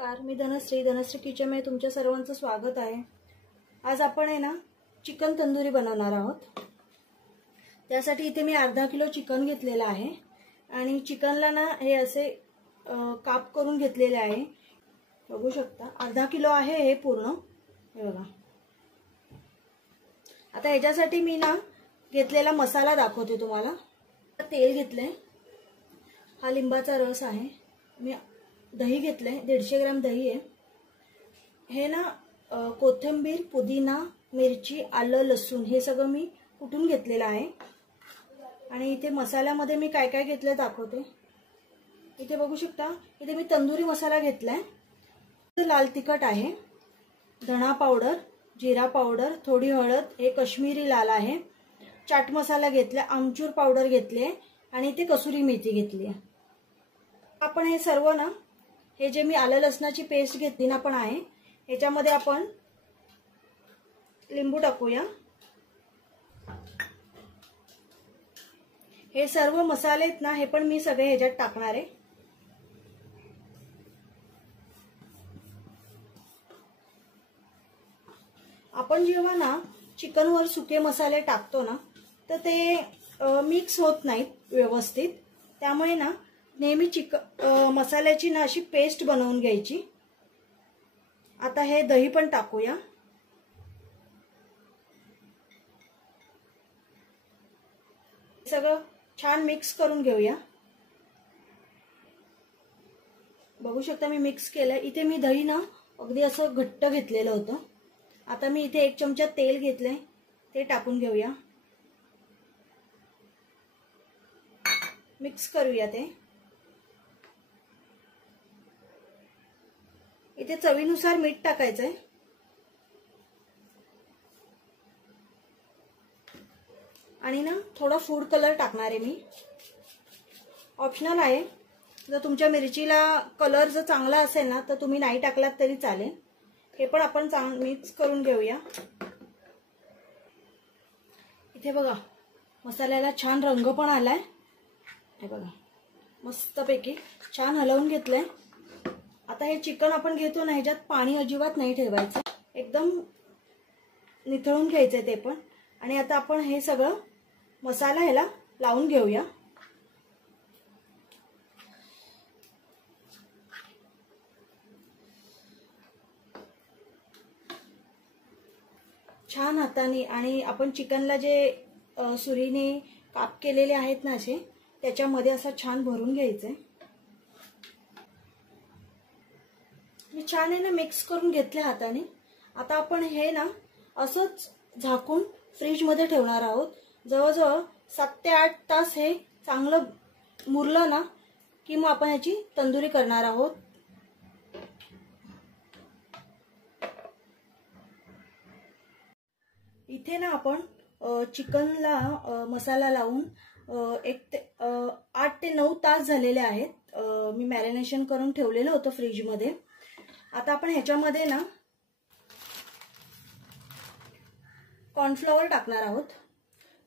नमस्कार, मी धनश्री किचन में तुमच्या सर्वांचं स्वागत आहे। आज आपण आहे ना चिकन तंदुरी बनवणार आहोत। त्यासाठी इथे मी अर्धा किलो चिकन घेतलेला आहे आणि चिकनला ना हे असे काप करून घेतलेले आहे। बघू शकता अर्धा किलो आहे हे पूर्ण, हे बघा। आता ह्याच्यासाठी मी ना घेतलेला मसाला दाखवते तुम्हाला। तेल घेतले, हा लिंबाचा रस आहे, मी दही घेतले 150 ग्राम दही आहे। हे ना कोथिंबीर, पुदिना, मिरची, आलं, लसूण हे सगळं मी कुटून घेतलेलं आहे। आणि इथे मसाल्यामध्ये मी काय काय घेतले दाखवते। इथे बघू शकता, इथे मी तंदुरी मसाला घेतलाय, लाल तिखट आहे, धणा पावडर, जिरा पावडर, थोडी हळद, हे काश्मीरी लाल आहे, चाट मसाला घेतला, आमचूर पावडर घेतली आणि इथे कसुरी मेथी घेतली आहे। आपण हे सर्व ना, हे जे मी आलं लसणाची पेस्ट घेतली ना पण आहे, ह्याच्यामध्ये आपण लिंबू टाकूया। हे सर्व मसाले आहेत ना, हे पण मी सगळे ह्याच्यात टाकणार आहे। आपण जेव्हा ना चिकनवर सुके मसाले टाकतो ना, तर ते मिक्स होत नाहीत व्यवस्थित, त्यामुळे ना नेहमी मसाल्याची ना अशी पेस्ट बनवून घ्यायची। आता हे दही पण टाकूया। सगळं छान मिक्स करून घेऊया। बघू शकता मी मिक्स केलं। इथे मी दही ना अगदी असं घट्ट घेतलेलं होतं। आता मी इथे 1 चमचा तेल घेतलंय, ते टाकून घेऊया, मिक्स करूया ते। इथे चवीनुसार मीठ टाकायचंय आणि ना थोडा फूड कलर टाकणार आहे मी, ऑप्शनल आहे। जर तुमच्या मिरचीला कलर जर चांगला असेल ना तर तुम्ही नाही टाकलात तरी चालेल। हे पण आपण मिक्स करून घेऊया। इथे बघा मसाल्याला छान रंग पण आलाय, हे बघा मस्तपैकी छान हलवून घेतलंय। आता हे चिकन आपण घेतो ना, ह्याच्यात पाणी अजिबात नाही ठेवायचं, एकदम निथळून घ्यायचंय ते पण। आणि आता आपण हे सगळं मसाला ह्याला लावून घेऊया। छान हाताने, आणि आपण चिकनला जे सुरीने काप केलेले आहेत ना असे, त्याच्यामध्ये असं छान भरून घ्यायचंय। मी छान आहे ना मिक्स करून घेतले हाताने। आता आपण हे ना असंच झाकून फ्रीज मध्ये ठेवणार आहोत। जवळजवळ 7 ते 8 तास हे चांगलं मुरलं ना की मग आपण ह्याची तंदुरी करणार आहोत। इथे ना आपण चिकनला मसाला लावून 8 ते 9 तास झालेले आहेत। मी मॅरिनेशन करून ठेवलेलं होतं फ्रीज मध्ये। आता आपण ह्याच्यामध्ये ना कॉर्नफ्लॉवर टाकणार आहोत।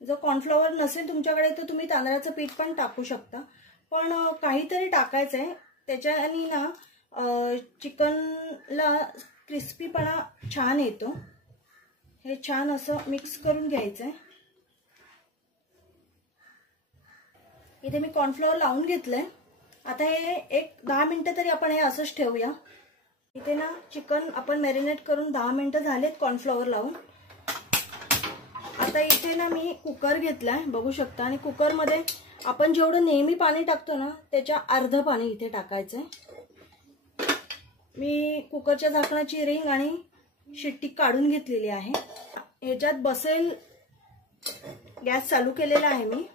जर कॉर्नफ्लॉवर नसेल तुमच्याकडे तर तुम्ही तांदळाचं पीठ पण टाकू शकता, पण काहीतरी टाकायचंय, त्याच्याने ना चिकनला क्रिस्पीपणा छान येतो। हे छान असं मिक्स करून घ्यायचंय। इथे मी कॉर्नफ्लॉवर लावून घेतलंय। आता हे 10 मिनिटं तरी आपण हे असंच ठेवूया। इथे ना चिकन आपण मॅरिनेट करून 10 मिनिटं झालेत कॉर्नफ्लॉवर लावून। आता इथे ना मी कुकर घेतलाय, बघू शकता, आणि कुकर मध्ये आपण जेवढं नेहमी पाणी टाकतो ना त्याच्या अर्ध पाणी इथे टाकायचंय। मी कुकरच्या झाकणाची रिंग आणि शिट्टी काढून घेतलेली आहे। ह्याच्यात बसेल, गॅस चालू केलेला आहे मी,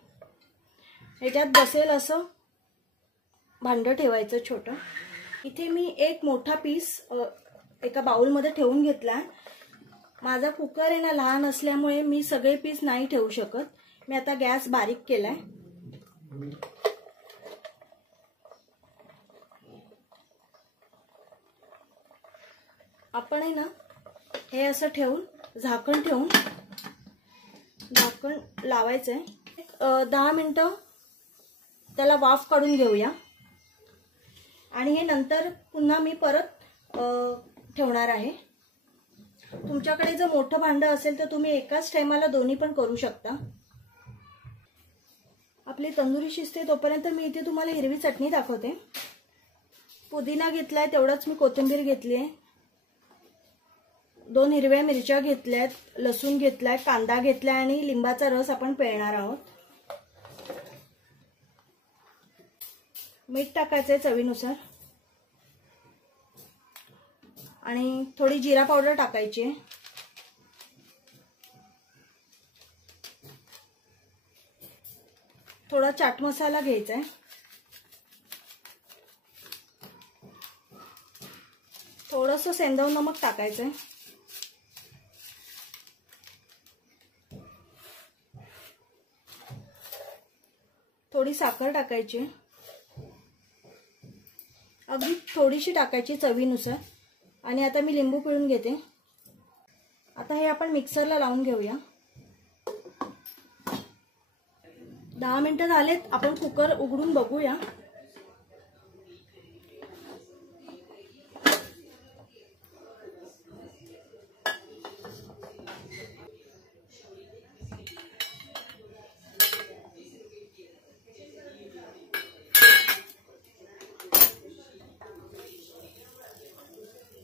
ह्याच्यात बसेल असं भांडं ठेवायचं छोटं। इथे मी एक मोठा पीस एका बाउल मध्ये ठेवून घेतला। माझा कुकर आहे ना लहान असल्यामुळे मी सगळे पीस नाही ठेवू शकत। मी आता गॅस बारीक केलाय। आपण आहे ना हे असं ठेवून झाकण लावायचंय। 10 मिनिटं त्याला वाफ काढून घेऊया। आणि हे नंतर पुन्हा मी परत ठेवणार आहे. तुमच्याकडे जर मोठं भांडं असेल तर तुम्ही एकाच टायमाला दोन्ही पण करू शकता. आपली तंदुरी शिजते तोपर्यंत मी इथे तुम्हाला हिरवी चटणी दाखवते. पुदिना घेतलाय, तेवढाच मी कोथिंबीर घेतली आहे, 2 हिरव्या मिरच्या घेतल्यात, लसूण घेतलाय, कांदा घेतलाय आणि लिंबाचा रस आपण पिळणार आहोत. मीठ टाकायचंय चवीनुसार आणि थोडी जिरा पावडर टाकायची आहे. थोडा चाट मसाला घ्यायचा आहे. थोडंसं सेंधव नमक टाकायचं आहे. थोडी साखर टाकायची, अगदी थोडीशी टाकायची चवीनुसार. आणि आता मी लिंबू पिळून घेते. आता हे आपण मिक्सरला लावून घेऊया. 10 मिनिटं झालेत. आपण कुकर उघडून बघूया.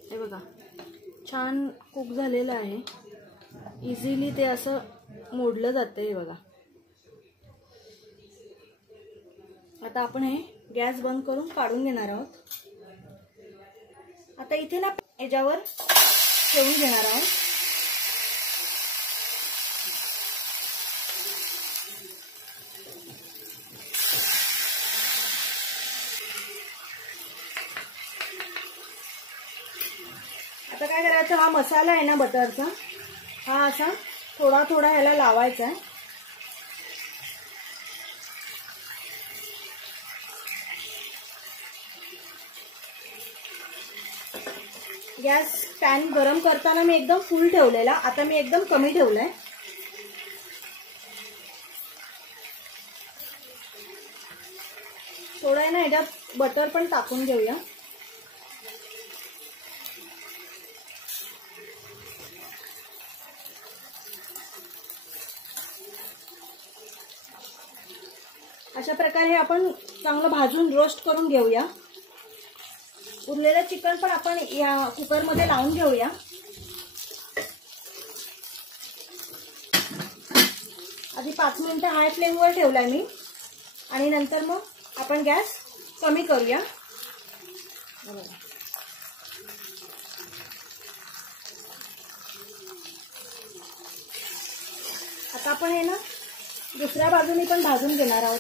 हे बघा छान कुक झालेलं आहे. इझिली ते असं मोडलं जातं. हे बघा. आता आपण हे गॅस बंद करून काढून घेणार आहोत. आता इथे ना याच्यावर ठेवून घेणार आहोत. आता काय करायचं, हा मसाला आहे ना बटरचा, हा असा थोडा थोडा ह्याला लावायचा आहे. गॅस पॅन गरम करताना मी एकदम फुल ठेवलेला, आता मी एकदम कमी ठेवलाय. थोडं आहे ना ह्याच्यात बटर पण टाकून घेऊया. अशा प्रकारे आपण चांगलं भाजून रोस्ट करून घेऊया. उरलेलं चिकन पण आपण या कुकरमध्ये लावून घेऊया. आधी 5 मिनिटं हाय फ्लेमवर ठेवलाय मी आणि नंतर मग आपण गॅस कमी करूया. आता आपण हे ना दुसऱ्या बाजूने पण भाजून घेणार आहोत.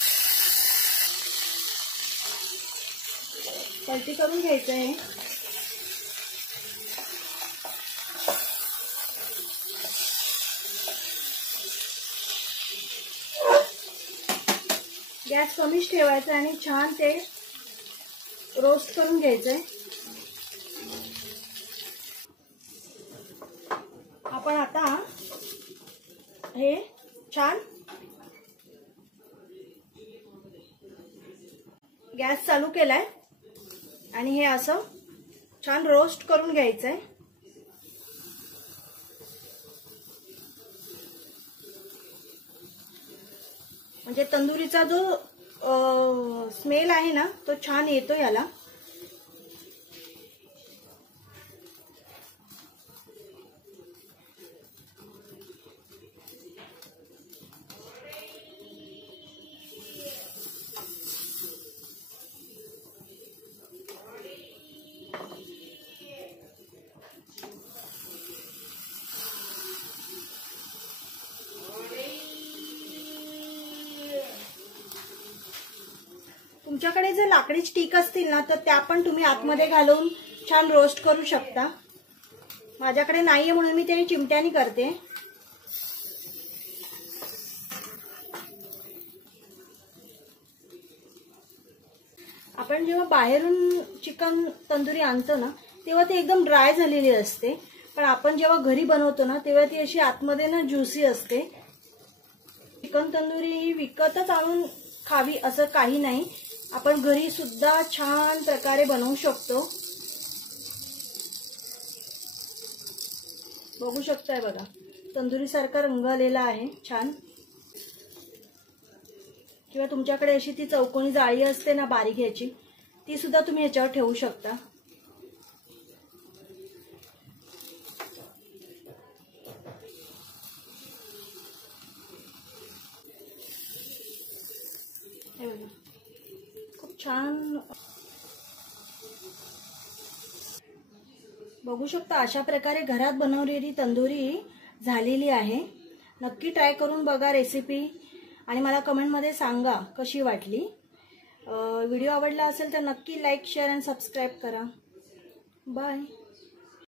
पलटी करून घ्यायचं आहे. गॅस कमीच ठेवायचा आणि छान ते रोस्ट करून घ्यायचंय. आपण आता हे छान गॅस चालू केलाय आणि हे असं छान रोस्ट करून घ्यायचंय. म्हणजे तंदुरीचा जो स्मेल आहे ना तो छान येतो याला. तुमच्याकडे जर लाकडी स्टिक असतील ना तर त्या पण तुम्ही आतमध्ये घालून छान रोस्ट करू शकता. माझ्याकडे नाहीये म्हणून मी ते चिमट्याने करते. आपण जेव्हा बाहेरून चिकन तंदुरी आणतो ना तेव्हा ती एकदम ड्राय झालेली असते, पण आपण जेव्हा घरी बनवतो ना तेव्हा ती अशी आतमध्ये ना ज्युसी असते. चिकन तंदुरी विकतच आणून खावी असं काही नाही, आपण घरी सुद्धा छान प्रकारे बनवू शकतो. बघू शकताय बघा, तंदुरीसारखा रंग आलेला आहे छान. किंवा तुमच्याकडे अशी ती चौकोनी जाळी असते ना बारीक ह्याची, ती सुद्धा तुम्ही ह्याच्यावर ठेवू शकता. हे बघा, खूप छान. बघू शकता अशा प्रकारे घरात बनवलेली तंदुरी झालेली आहे. नक्की ट्राय करून बघा रेसिपी आणि मला कमेंटमध्ये सांगा कशी वाटली. व्हिडिओ आवडला असेल तर नक्की लाईक, शेअर आणि सबस्क्राईब करा. बाय.